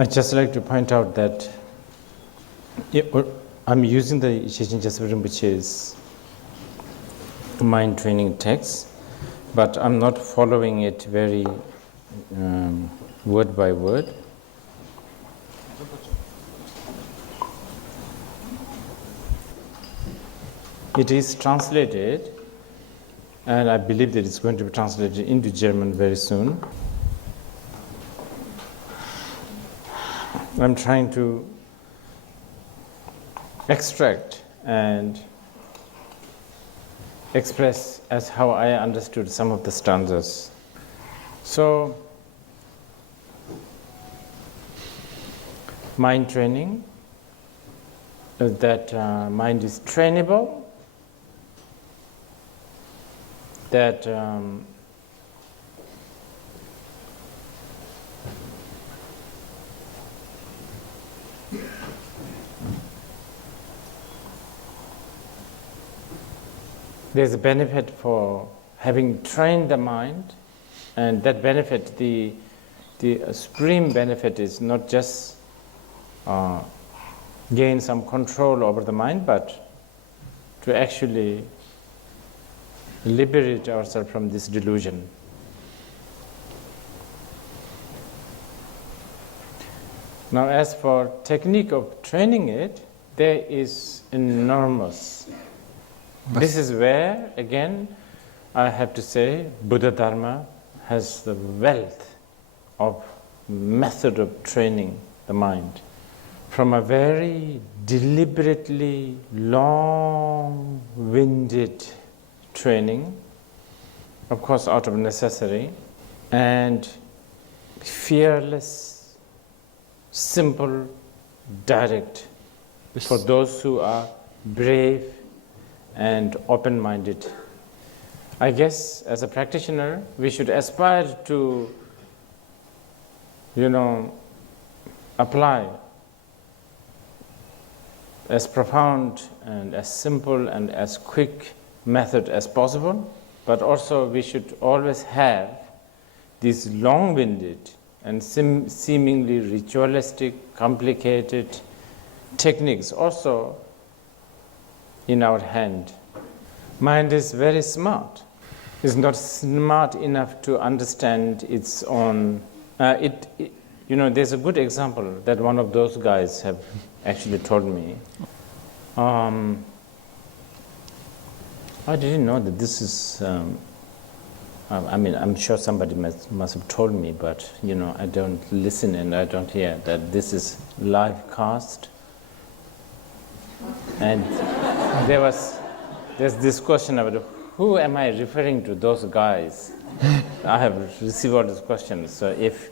I'd just like to point out that I'm using the Jejin Jasparim, which is mind training text, but I'm not following it very word by word. It is translated, and I believe that it's going to be translated into German very soon. I'm trying to extract and express as how I understood some of the stanzas. So, mind training, that mind is trainable, that there's a benefit for having trained the mind, and that benefit, the supreme benefit is not just gain some control over the mind, but to actually liberate ourselves from this delusion. Now, as for technique of training it, there is enormous. This is where, again, I have to say, Buddha Dharma has the wealth of method of training the mind. From a very deliberately long-winded training, of course out of necessity, and fearless, simple, direct, for those who are brave and open-minded. I guess as a practitioner, we should aspire to, apply as profound and as simple and as quick method as possible, but also we should always have these long-winded and seemingly ritualistic, complicated techniques also in our hand. Mind is very smart. It's not smart enough to understand its own. There's a good example that one of those guys have actually told me. I didn't know that this is. I'm sure somebody must have told me, but I don't listen and I don't hear that this is live cast. And there's this question about who am I referring to, those guys? I have received all these questions. So if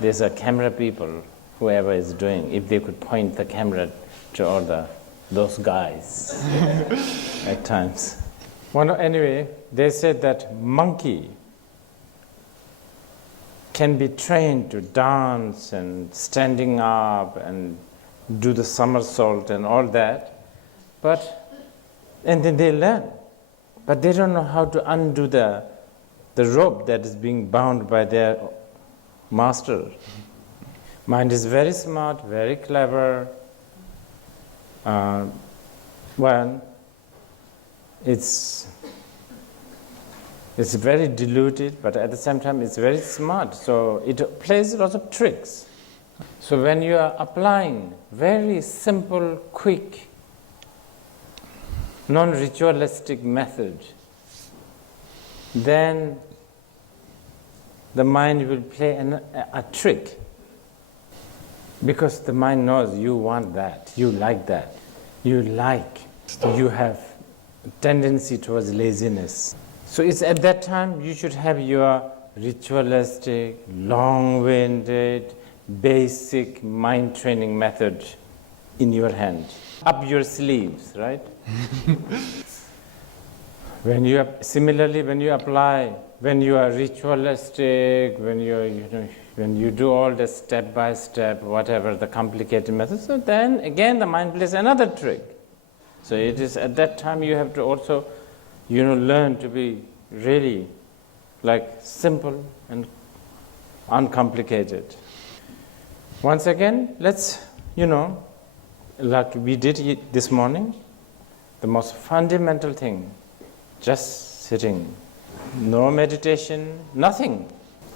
there's a camera people, whoever is doing, if they could point the camera to all those guys at times. Well, anyway, they said that monkey can be trained to dance and standing up and do the somersault and all that, and then they learn, but they don't know how to undo the rope that is being bound by their master. Mind is very smart, very clever. It's very diluted, but at the same time it's very smart, so it plays lots of tricks. So when you are applying very simple, quick, non-ritualistic method, then the mind will play a trick, because the mind knows you want that, you like that, you have tendency towards laziness. So it's at that time you should have your ritualistic, long-winded, basic mind training method in your hand, up your sleeves, right? When you apply, when you are ritualistic, when you do all the step by step, whatever the complicated methods, so then again the mind plays another trick. So it is at that time you have to also, learn to be really like simple and uncomplicated. Once again, let's, like we did this morning, the most fundamental thing, just sitting. No meditation, nothing,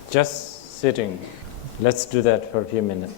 just sitting. Let's do that for a few minutes.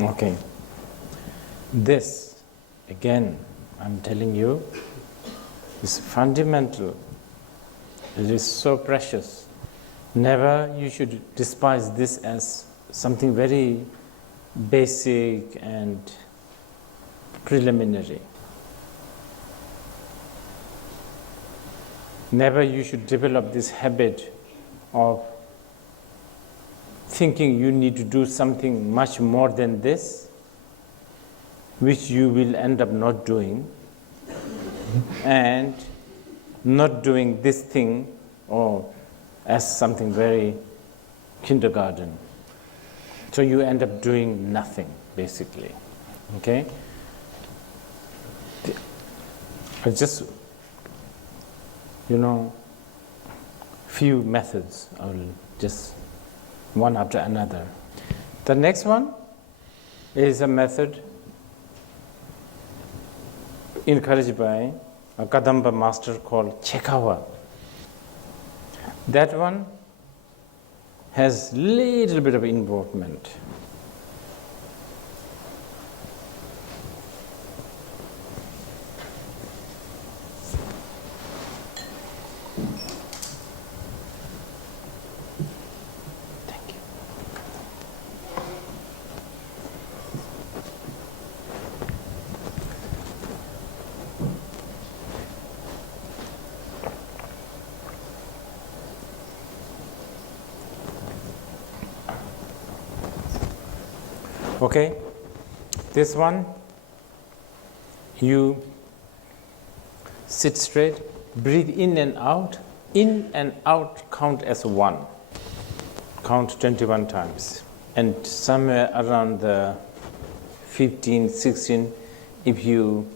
Okay. This, again, I'm telling you, is fundamental. It is so precious. Never you should despise this as something very basic and preliminary. Never you should develop this habit of thinking you need to do something much more than this, which you will end up not doing, and not doing this thing or as something very kindergarten. So you end up doing nothing, basically. Okay? But just, few methods. I will just one after another. The next one is a method encouraged by a Kadamba master called Chekawa. That one has little bit of involvement. Okay, this one, you sit straight, breathe in and out In and out count as one. Count 21 times. And somewhere around the 15, 16, if you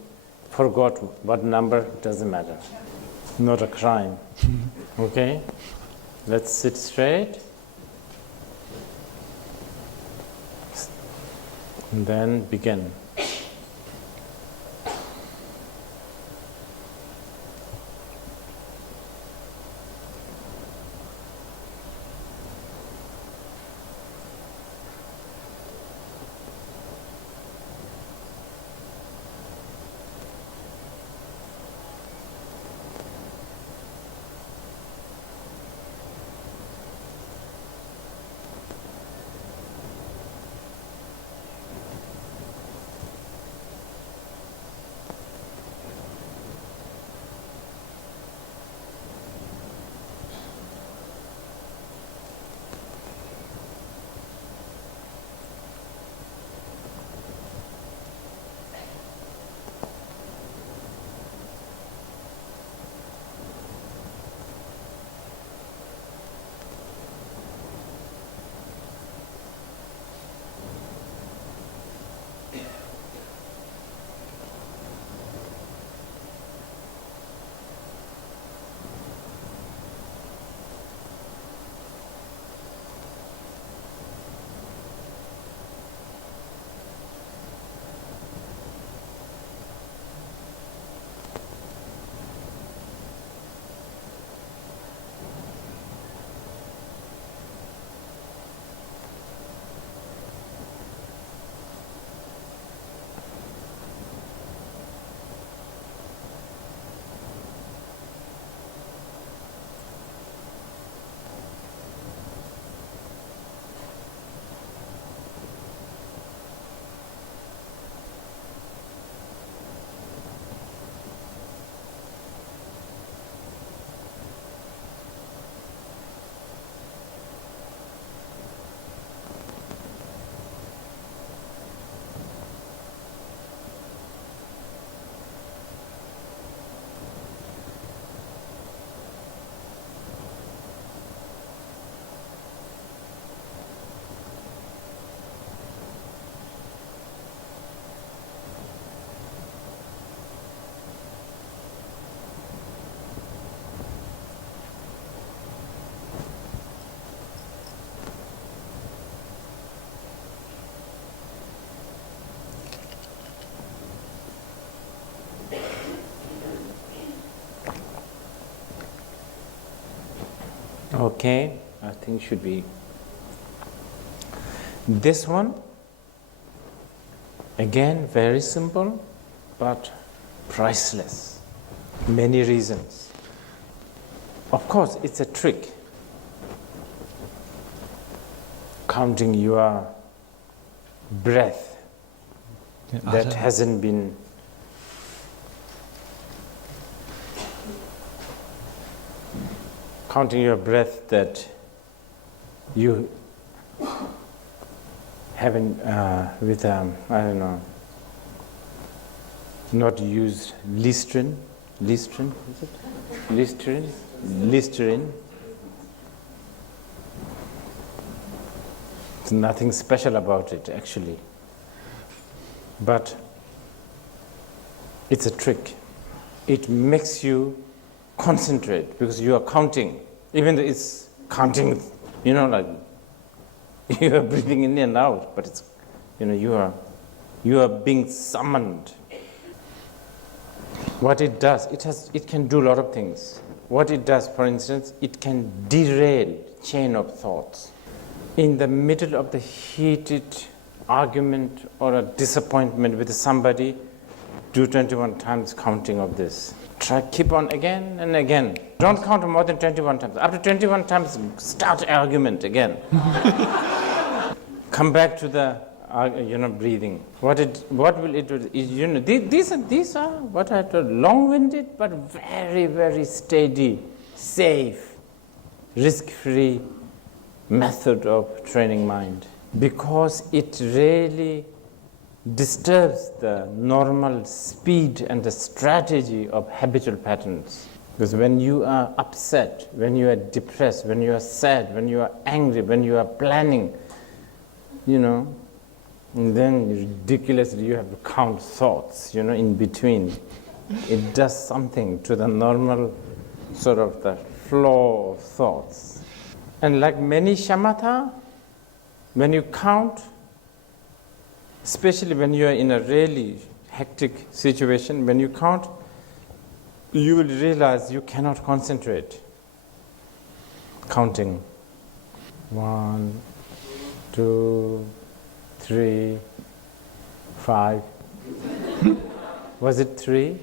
forgot what number, doesn't matter. Not a crime. Okay? Let's sit straight. And then begin. Okay, I think should be this one. Again, very simple, but priceless. Many reasons. Of course, it's a trick. Counting your breath that hasn't been counting your breath that you haven't with I don't know, not used Listerine is it? Listerine. There's nothing special about it actually, but it's a trick. It makes you concentrate because you are counting, even though it's counting, like you are breathing in and out, but it's, you are being summoned. What it does, it can do a lot of things. What it does, for instance, it can derail chain of thoughts. In the middle of the heated argument or a disappointment with somebody, do 21 times counting of this. Try, keep on again and again. Don't count more than 21 times. After 21 times, start argument again. Come back to the breathing. What will it do? These are what I told, long-winded but very, very steady, safe, risk-free method of training mind, because it really disturbs the normal speed and the strategy of habitual patterns. Because when you are upset, when you are depressed, when you are sad, when you are angry, when you are planning, and then ridiculously you have to count thoughts, in between. It does something to the normal sort of the flow of thoughts. And like many shamatha, when you count, especially when you are in a really hectic situation, when you count, you will realize you cannot concentrate. Counting. 1, 2, 3, 5. Was it 3?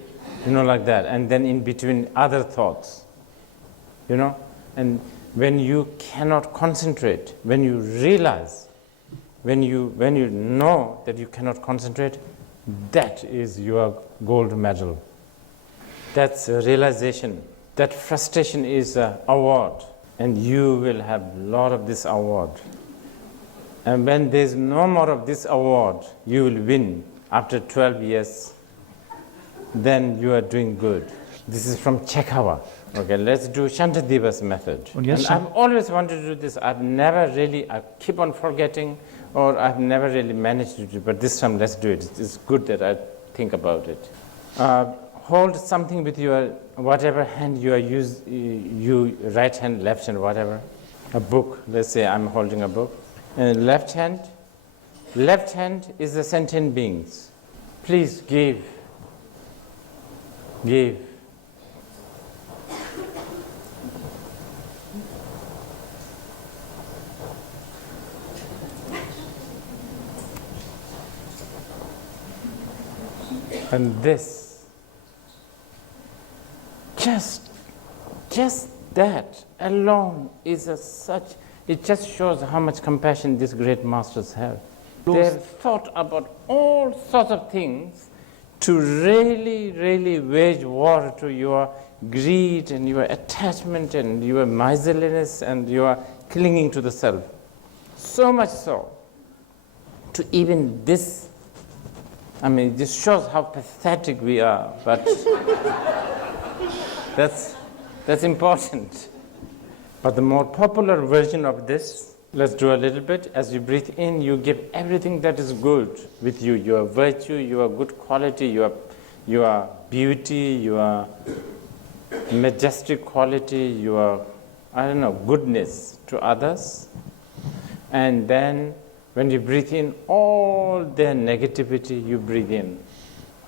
Like that. And then in between other thoughts. And when you cannot concentrate, when you realize, when you know that you cannot concentrate, that is your gold medal. That's a realization. That frustration is an award, and you will have a lot of this award. And when there's no more of this award, you will win after 12 years. Then you are doing good. This is from Chekawa. Okay, let's do Shantadivas method. And I've always wanted to do this. I keep on forgetting, or I've never really managed to do it. But this time, let's do it. It's good that I think about it. Hold something with your whatever hand you are you right hand, left hand, whatever. A book. Let's say I'm holding a book. And left hand is the sentient beings. Please give. And this, just that alone is it just shows how much compassion these great masters have. They have thought about all sorts of things to really, really wage war to your greed and your attachment and your miserliness and your clinging to the self. So much so, to even this. This shows how pathetic we are, but that's important. But the more popular version of this, let's do a little bit. As you breathe in, you give everything that is good with you, your virtue, your good quality, your beauty, your majestic quality, your, goodness to others. And then when you breathe in, all their negativity, you breathe in.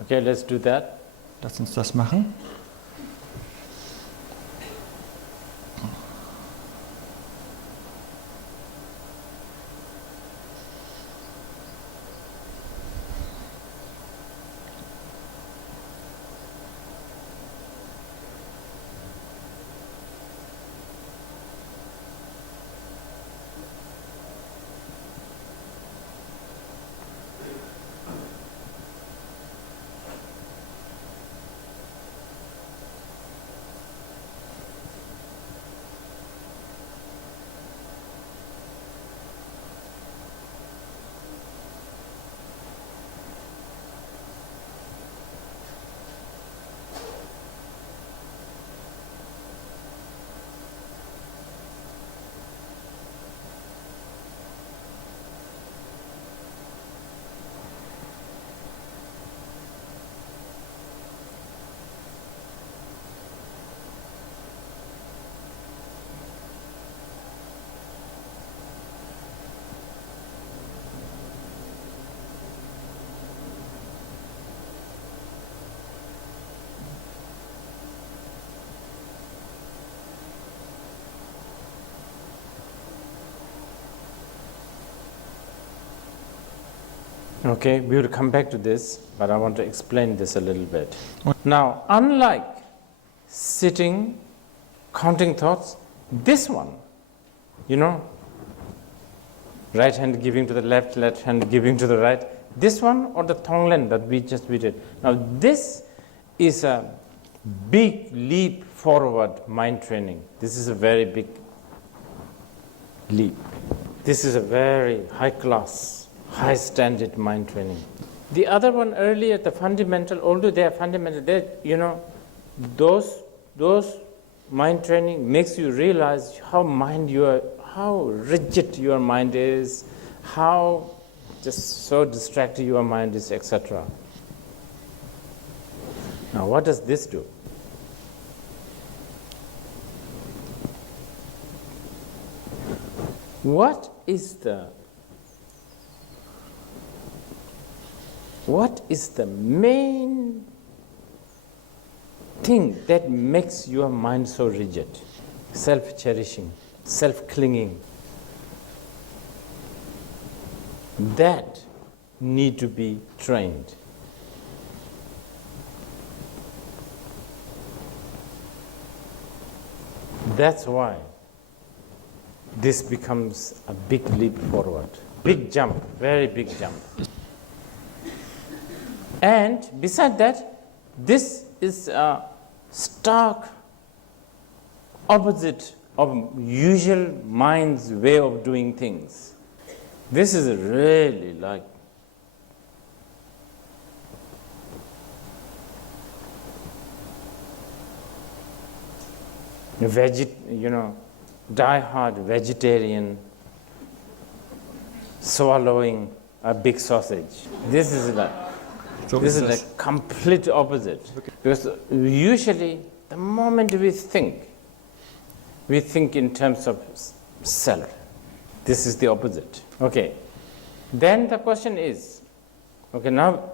Okay, let's do that. Lass uns das machen. Okay, we will come back to this, but I want to explain this a little bit. Now, unlike sitting, counting thoughts, this one, right hand giving to the left, left hand giving to the right, this one or the Tonglen that we did. Now, this is a big leap forward mind training. This is a very big leap. This is a very high class, high standard mind training. The other one earlier, the fundamental, although they are fundamental, those those mind training makes you realize how rigid your mind is, how just so distracted your mind is, etc. Now, what does this do? What is the main thing that makes your mind so rigid? Self-cherishing, self-clinging. That need to be trained. That's why this becomes a big leap forward. Big jump, very big jump. And beside that, this is a stark opposite of usual mind's way of doing things. This is really like die-hard vegetarian swallowing a big sausage. This is like complete opposite. Because usually, the moment we think in terms of self. This is the opposite. Okay. Then the question is, okay, now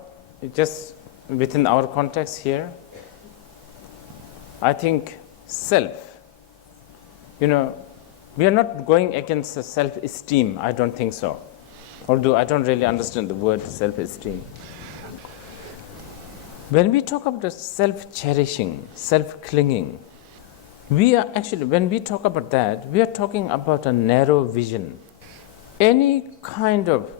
just within our context here, I think self. We are not going against the self-esteem. I don't think so. Although I don't really understand the word self-esteem. When we talk about the self-cherishing, self-clinging, when we talk about that, we are talking about a narrow vision. Any kind of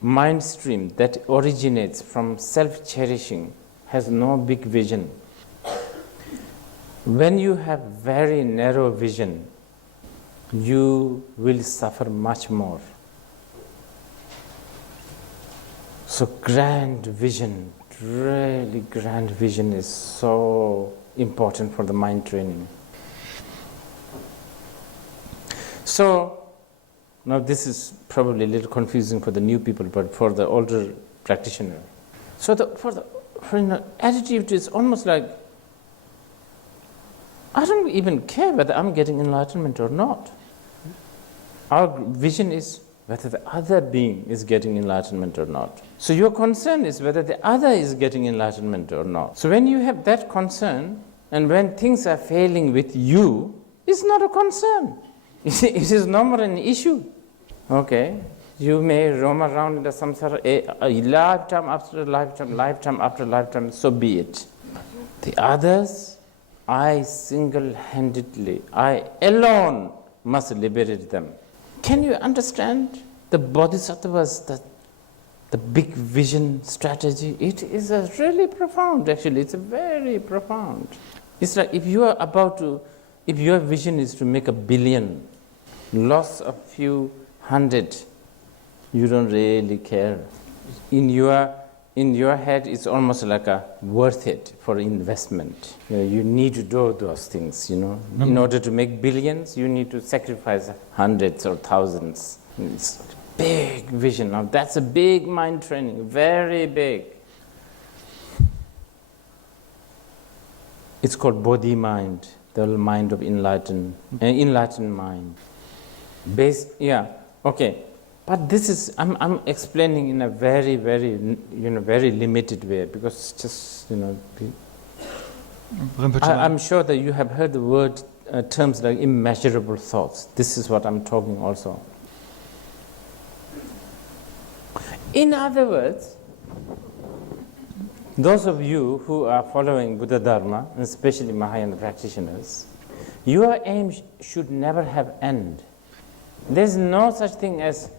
mind stream that originates from self-cherishing has no big vision. When you have very narrow vision, you will suffer much more. So grand vision, really grand vision is so important for the mind training. So, now this is probably a little confusing for the new people, but for the older practitioner. So for attitude is almost like, I don't even care whether I'm getting enlightenment or not. Our vision is whether the other being is getting enlightenment or not. So your concern is whether the other is getting enlightenment or not. So when you have that concern, and when things are failing with you, it's not a concern. It is no more an issue. Okay? You may roam around in the samsara a lifetime after lifetime after lifetime, so be it. The others, I single-handedly, I alone must liberate them. Can you understand the bodhisattvas, the big vision strategy? It is really profound, actually. It's very profound. It's like if your vision is to make 1 billion, loss a few hundred, you don't really care. In your head, it's almost like worth it for investment. You need to do those things, In order to make billions, you need to sacrifice hundreds or thousands. It's big vision. Now, that's a big mind training, very big. It's called bodhi mind, the mind of enlightened mind. Okay. But this is, I'm explaining in a very, very, very limited way, because just, I'm sure that you have heard the word, terms like immeasurable thoughts. This is what I'm talking also. In other words, those of you who are following Buddha Dharma, especially Mahayana practitioners, your aim should never have end. There's no such thing as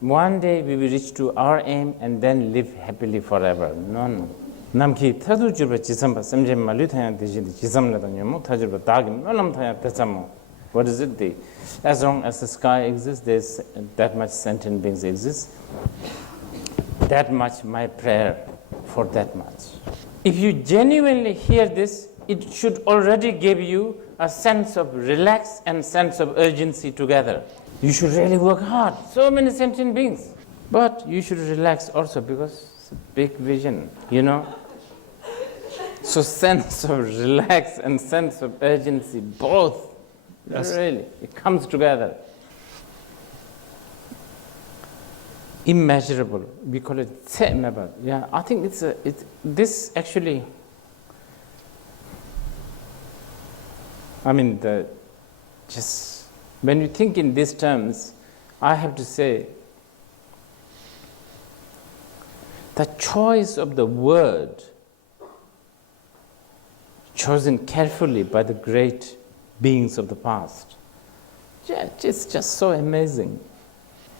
one day we will reach to our aim and then live happily forever. No. Namki thadu jurba chisamba samje malu thaya deji chisam la danyamu thajurba dagim nolam thaya tesamo. What is it? As long as the sky exists, there's that much sentient beings exist. That much my prayer for that much. If you genuinely hear this, it should already give you a sense of relax and sense of urgency together. You should really work hard. So many sentient beings. But you should relax also because it's a big vision, So sense of relax and sense of urgency, both, really, it comes together. Immeasurable, we call it tse'meba. Yeah, I think this actually, just when you think in these terms, I have to say, the choice of the word chosen carefully by the great beings of the past, it's just so amazing.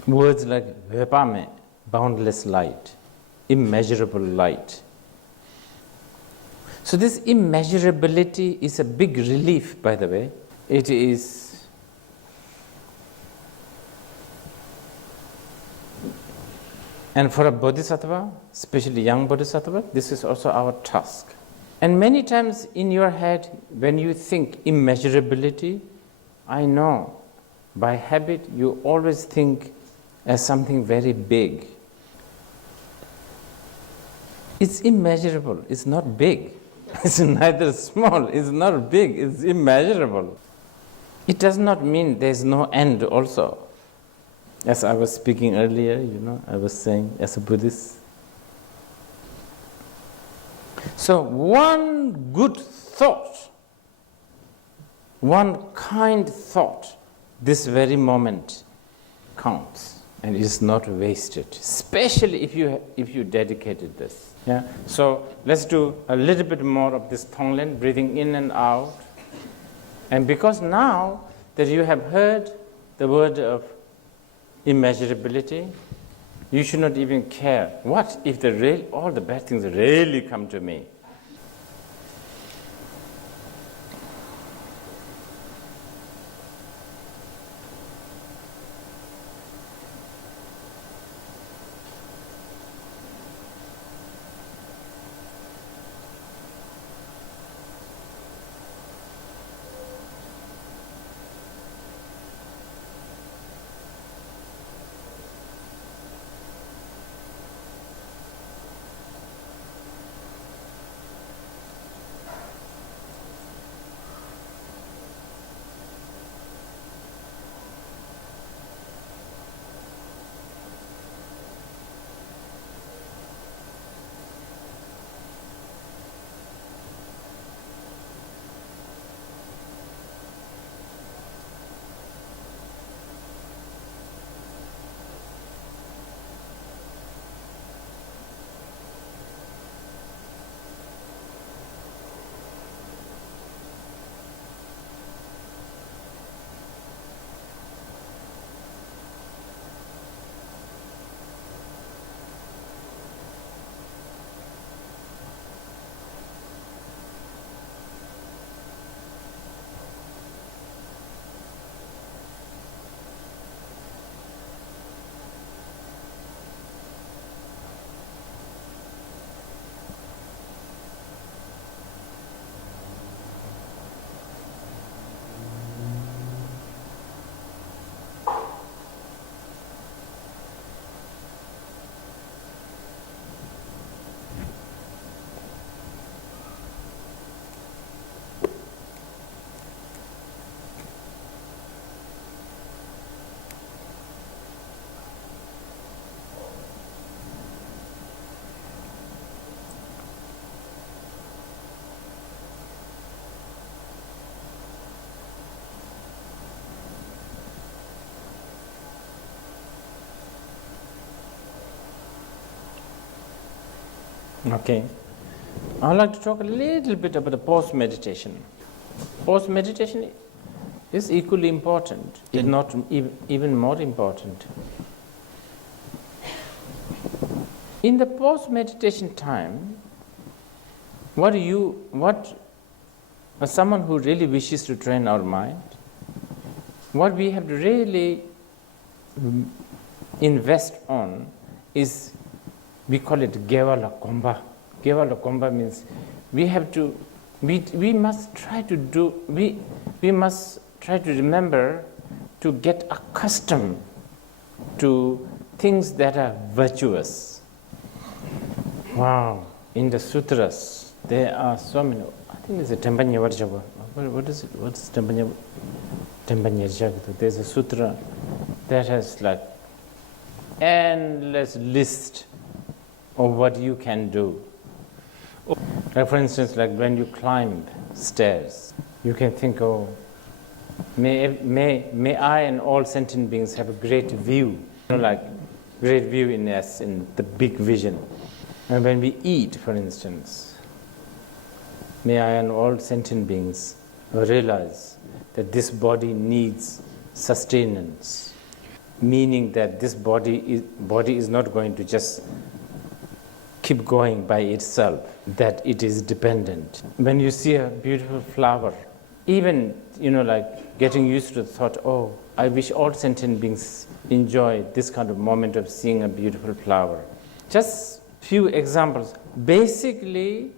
Words like vepame, boundless light, immeasurable light. So this immeasurability is a big relief, by the way. It is and for a bodhisattva, especially young bodhisattva, this is also our task. And many times in your head, when you think immeasurability, I know by habit you always think as something very big. It's immeasurable, it's not big. It's neither small, it's not big, it's immeasurable. It does not mean there's no end also. As I was speaking earlier, I was saying as a Buddhist. So one good thought, one kind thought, this very moment counts. And is not wasted, especially if you dedicated this. Yeah. So let's do a little bit more of this Tonglen, breathing in and out. And because now that you have heard the word of immeasurability, you should not even care. What if all the bad things really come to me? Okay. I'd like to talk a little bit about the post-meditation. Post-meditation is equally important, if not even more important. In the post-meditation time, as someone who really wishes to train our mind, what we have to really invest on is, we call it Gevala Komba. Gevala Komba means we have to we must try to do, we must try to remember to get accustomed to things that are virtuous. Wow, in the sutras, there are so many. I think it's a Tempanya Varjava. What is it? What's Tempanya Jagata? There's a sutra that has like endless list of what you can do. Like for instance, like when you climb stairs, you can think, oh, may I and all sentient beings have a great view, like great view in us, in the big vision. And when we eat, for instance, may I and all sentient beings realize that this body needs sustenance, meaning that this body is not going to just keep going by itself, that it is dependent. When you see a beautiful flower, even, like getting used to the thought, oh, I wish all sentient beings enjoy this kind of moment of seeing a beautiful flower. Just few examples. Basically,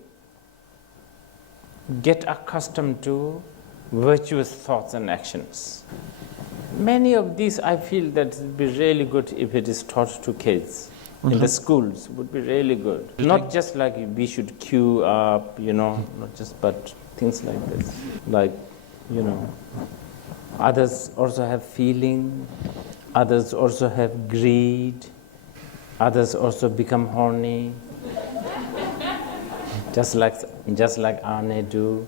get accustomed to virtuous thoughts and actions. Many of these, I feel that it would be really good if it is taught to kids. In the schools would be really good. Not just like we should queue up, not just, but things like this. Like, others also have feeling, others also have greed, others also become horny. just like Arne do.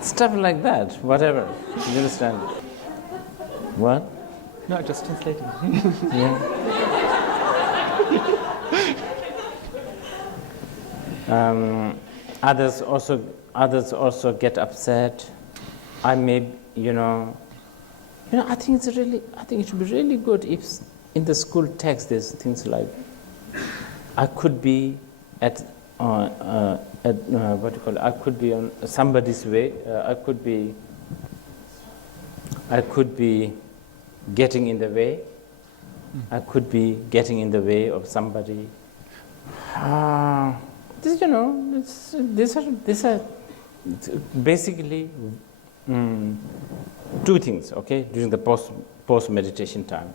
Stuff like that, whatever. You understand? What? No, just translating. Yeah. Others also get upset. I may, I think it should be really good if in the school text there's things like, I could be at I could be on somebody's way. I could be getting in the way. I could be getting in the way of somebody. These are basically two things, okay, during the post meditation time.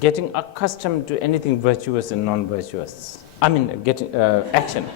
Getting accustomed to anything virtuous and non-virtuous. I mean, getting action.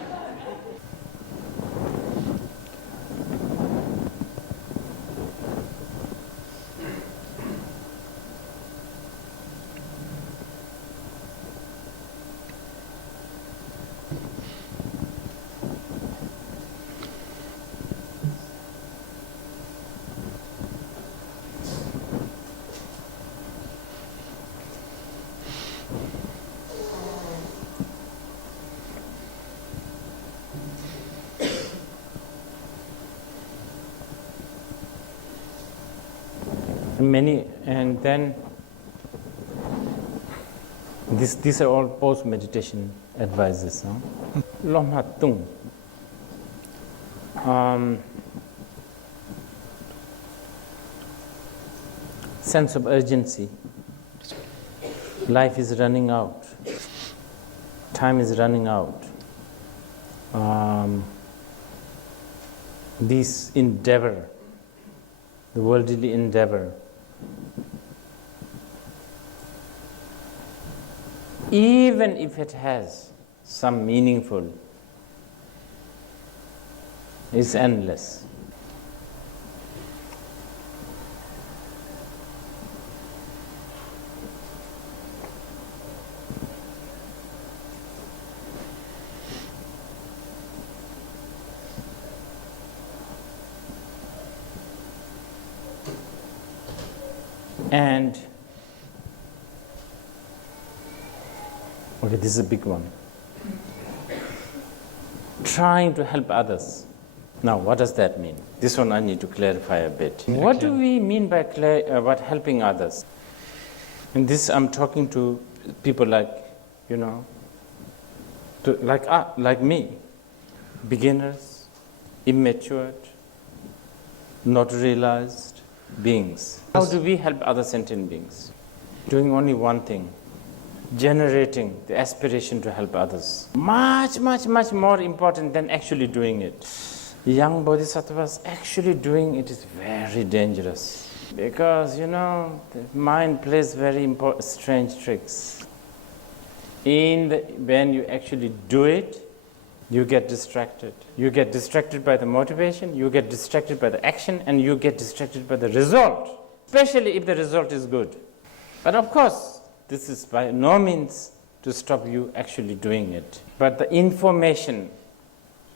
And then these are all post meditation advices. Lomhatung. Sense of urgency. Life is running out. Time is running out. This endeavor, the worldly endeavor, even if it has some meaningful, is endless. And okay, this is a big one. Trying to help others. Now, what does that mean? This one I need to clarify a bit. Okay. What do we mean by helping others? And this I'm talking to people like, like me, beginners, immature, not realized beings. How do we help other sentient beings? Doing only one thing. generating the aspiration to help others. Much, much, much more important than actually doing it. Young bodhisattvas actually doing it is very dangerous. Because, the mind plays very strange tricks. When you actually do it, you get distracted. You get distracted by the motivation, you get distracted by the action, and you get distracted by the result, especially if the result is good. But of course, this is by no means to stop you actually doing it. But the information,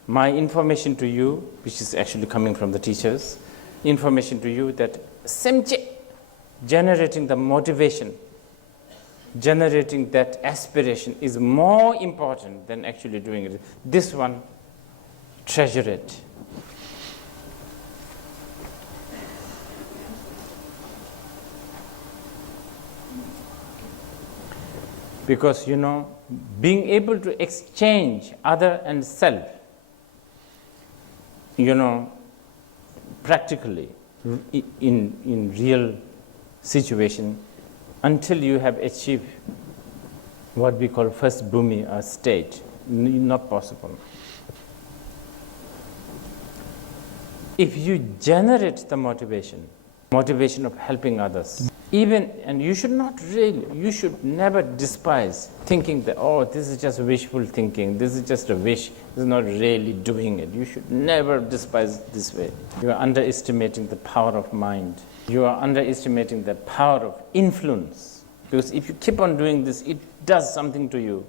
my information to you, which is actually coming from the teachers, information to you that semche, generating the motivation, generating that aspiration is more important than actually doing it. This one, treasure it. Because, being able to exchange other and self, practically, in real situation, until you have achieved what we call first bhumi or stage, not possible. If you generate the motivation of helping others, and you should never despise thinking that, this is just wishful thinking, this is just a wish, this is not really doing it. You should never despise this way. You are underestimating the power of mind. You are underestimating the power of influence. Because if you keep on doing this, it does something to you.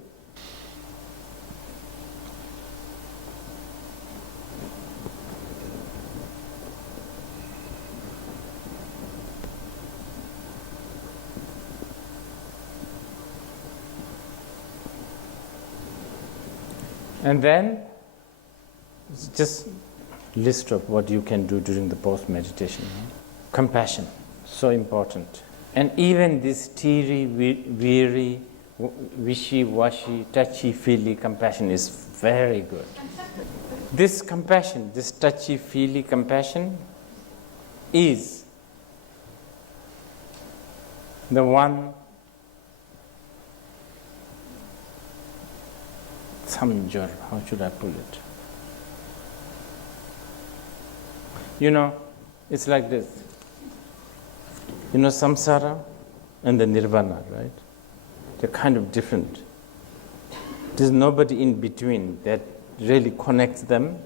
And then, just list of what you can do during the post-meditation. Compassion, so important. And even this teary, weary, wishy-washy, touchy-feely compassion is very good. This compassion, this touchy-feely compassion is the one samjor, how should I put it? It's like this. Samsara and the nirvana, right? They're kind of different. There's nobody in between that really connects them.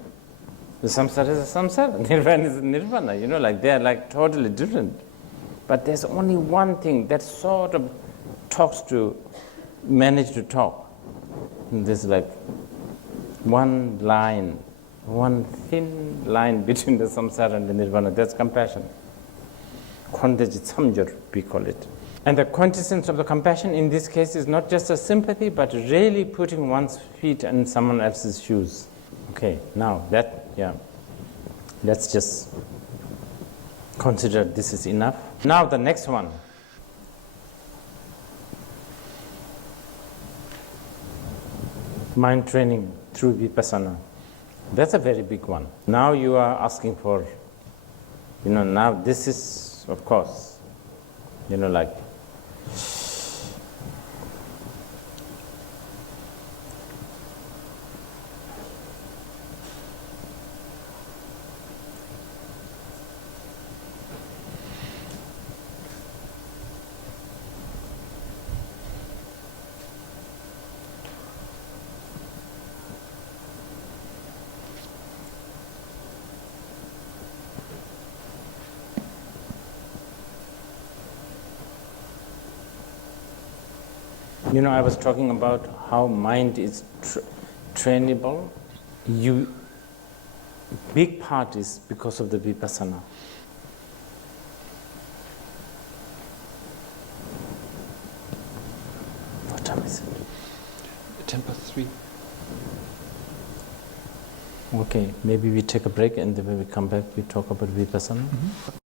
The samsara is a samsara, nirvana is a nirvana, they're like totally different. But there's only one thing that sort of manage to talk. And there's like one line, one thin line between the samsara and the nirvana. That's compassion. Khondeji samjor, we call it. And the quintessence of the compassion in this case is not just a sympathy, but really putting one's feet in someone else's shoes. Okay, now let's just consider this is enough. Now the next one. Mind training through vipassana. That's a very big one. Now you are asking for, now this is, of course, I was talking about how mind is trainable. Big part is because of the vipassana. What time is it? 3:10. Okay, maybe we take a break and then when we come back we talk about vipassana. Mm-hmm.